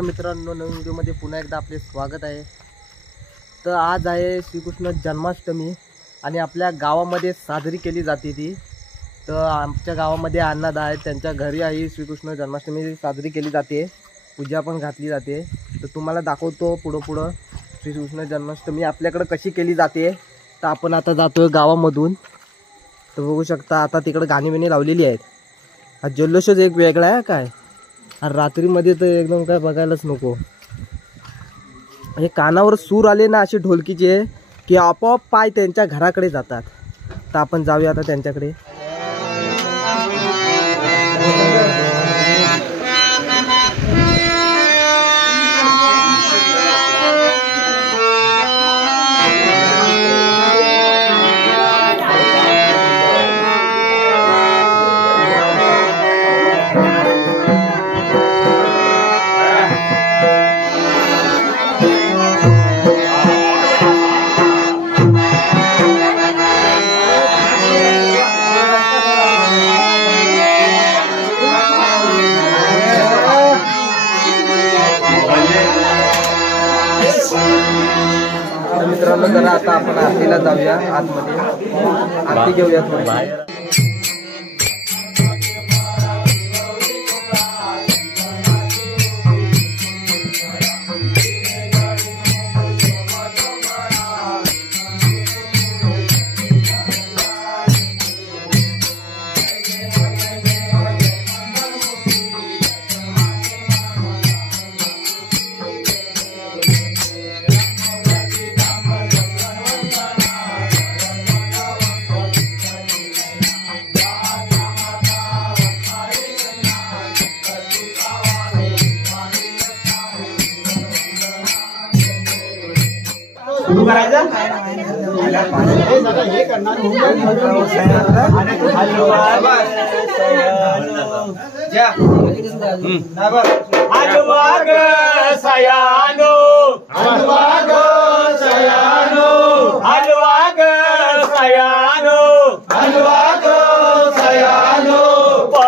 नमस्कार मित्रांनो, नवीन व्हिडिओमध्ये पुन्हा एकदा आपले स्वागत आहे। तर आज आहे श्रीकृष्ण जन्माष्टमी आणि आपल्या गावामध्ये साजरी केली जाते ती। तर आमच्या गावामध्ये अण्णादा आहेत, त्यांच्या घरी आहे श्रीकृष्ण जन्माष्टमी साजरी केली जाते, पूजा पण घातली जाते। तर तुम्हाला दाखवतो पुढं श्रीकृष्ण जन्माष्टमी आपल्याकडे कशी केली जाते। तर आपण आता जातोय गावामधून। तर बघू शकता आता तिकडे गाणी बिणी लावलेली आहेत। हा जल्लोषच एक वेगळा आहे काय, आणि रात्रीमध्ये तर एकदम काय बघायलाच नको। हे कानावर सूर आले ना असे ढोलकीचे की आपोआप पाय त्यांच्या घराकडे जातात। तर आपण जाऊया आता त्यांच्याकडे। मित्रांनो जरा आता आपण आरतीला जाऊया, आतमध्ये आरती घेऊया थोडी।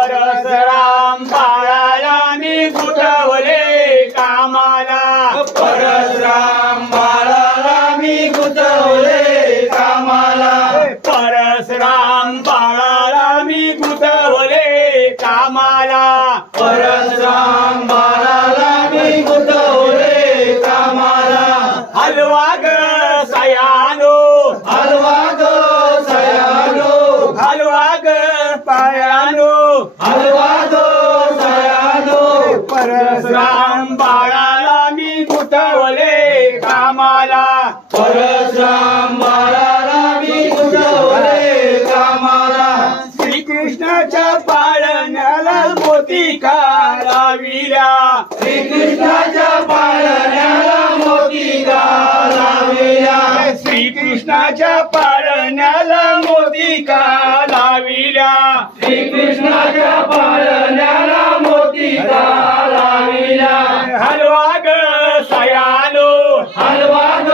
परशुराम बाळाला मी गुंतवले कामाला, परशुराम बाळाला मी गुंतवले कामाला, परशुराम बाळाला मी गुंतवले कामाला, परशुराम बाळाला मी गुंतवले कामाला। हलवा ग सयानो, हलवा ग सयानो, हलवा ग पायानो, हलवा ग सयानो, परशुराम बाळाला मी गुंतवले कामाला, परशुराम बाळाला मी गुंतवले कामाला। श्रीकृष्णाच्या पाळण्याला मोती का लाविला, श्रीकृष्णाच्या पाळण्याला मोती का लाविला, श्रीकृष्णाच्या पाळण्याला मोती का लाविला, श्रीकृष्णाच्या पाळण्याला मोती का लाविला। हलवा ग सयानो, हलवा ग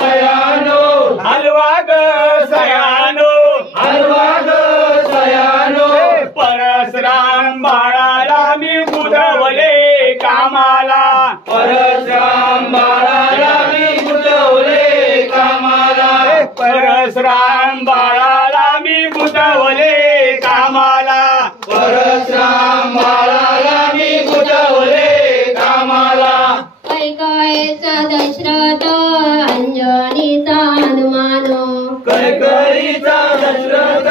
सयानो, हलवा ग सयानो, हलवा ग सयानो, परशुराम बाळाला मी गुंतवले कामाला, परशुराम बाळाला मी गुंतवले कामाला, परशुराम बाळाला मी गुंतवले कामाला, परशुराम बाळाला मी गुंतवले कामाला। कैकेयीचा दशरथ अंजनीचा हनुमान, कैकेयीचा दशरथ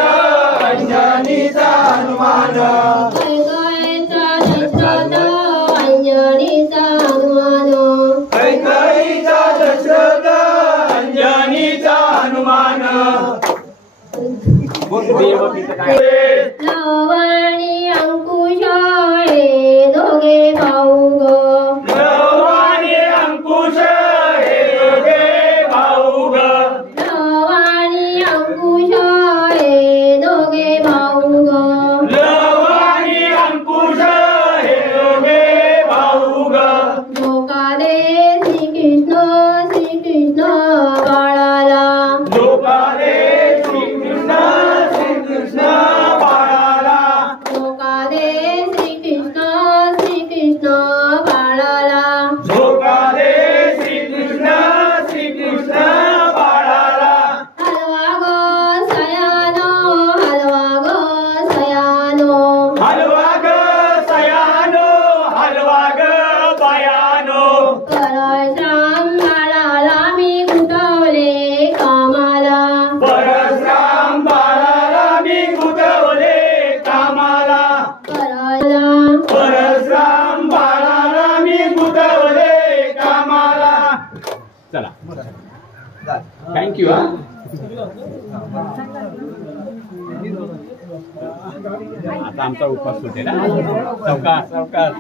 अंजनीचा हनुमान, कैकेयीचा दशरथ अंजनीचा हनुमान, कैकेयीचा दशरथ अंजनीचा हनुमान। लवाणी अंकुश हे दोघे भाऊ ग, लवाणी अंकुश हे दोघे भाऊ ग, लवाणी अंकुश हे दोघे भाऊ ग, लवाणी अंकुश हे दोघे भाऊ ग। धोका दे श्रीकृष्ण बाळाला, धोका दे श्रीकृष्ण बाळाला, धोका दे श्रीकृष्ण थँक्यू हा. आता आमचा उपास सुटेल हा. सावकाश सावकाश.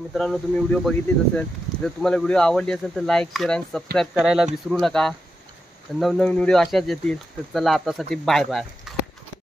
मित्रांनो तुम्ही व्हिडिओ बघितलीच असेल, जर तुम्हाला व्हिडिओ आवडली असेल तर लाईक शेअर आणि सबस्क्राईब करायला विसरू नका. नवनवीन व्हिडिओ अशाच येतील. तर चला आतासाठी बाय बाय.